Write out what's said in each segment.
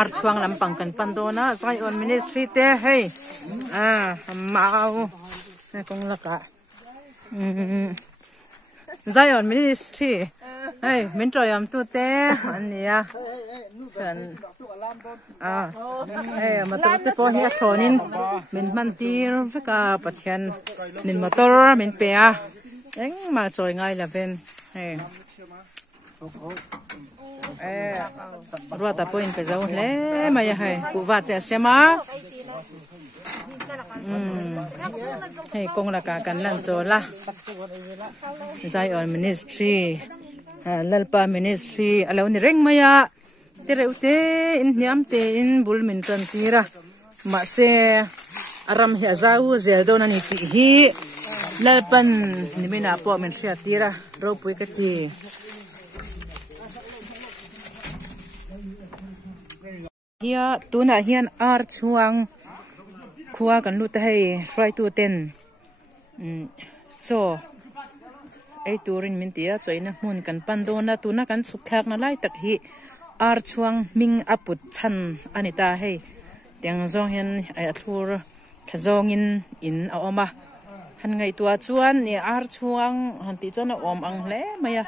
Archuang lampang kan pandona Zion Ministry te hey mau kong laka Zion Ministry hey min troyam tu te ania kan hey motor te po hi thonin min man tir ka pathian nin motor min pe a eng ma choi ngai la ven hey ruata point pe zau le maya hai ku vate sema hey kong la ka kan lan chola Zion Ministry lalpa Ministry alo ni reng maya tireuте in niam te in bulmin kan tira ma se aram he zau ze dona ni ti hi lalpan ni mina po men sia tira ro pui ka ti hiya tuna hian ar chuang khuwa kan lu ta hei try to ten so ei turin min tia choina mun kan pandona tuna kan chukthak na lai tak hi ar chuang ming aput chan anita hei tiang zong hian ai athur khazongin in a oma han ngai tua chuan ni ar chuang han ti chona om ang hle maya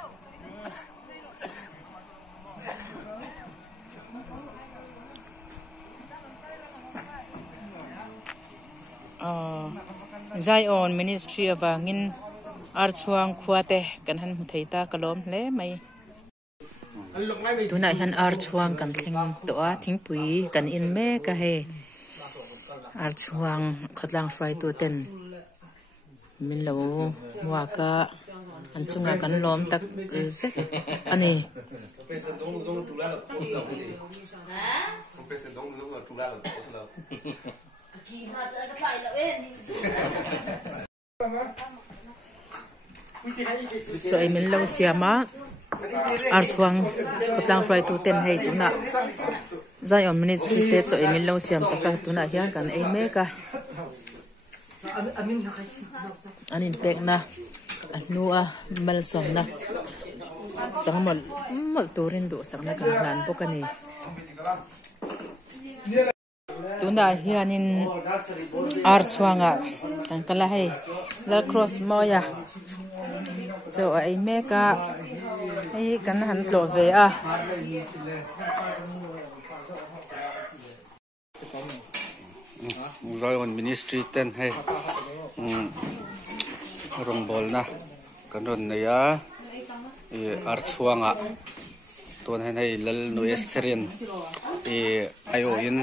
Zion Ministry of Angin Archuang Khuate kan han theita kalom le mai tunai han Archuang kan thleng to a thingpui kan in me ka he Archuang khatlang frai to ten min lo wa ka an chunga kan lom tak se ani cho em mình lâu xia má Archuang khatlang fry tu ten hay tu na Zion Ministry te cho em mình lâu xiam saka tu na hian kan ei me ka anin pek na anua mal som na changmal mal turin do sang na kan lan pokani tunda hianin Archuanga kan kala hei the cross moya cho ai meka ai kan han tlo ve a Zion Ministry ten hei rong bol na kan ron ne ya Archuanga ton hen hei lal no esterian ayo in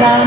Lan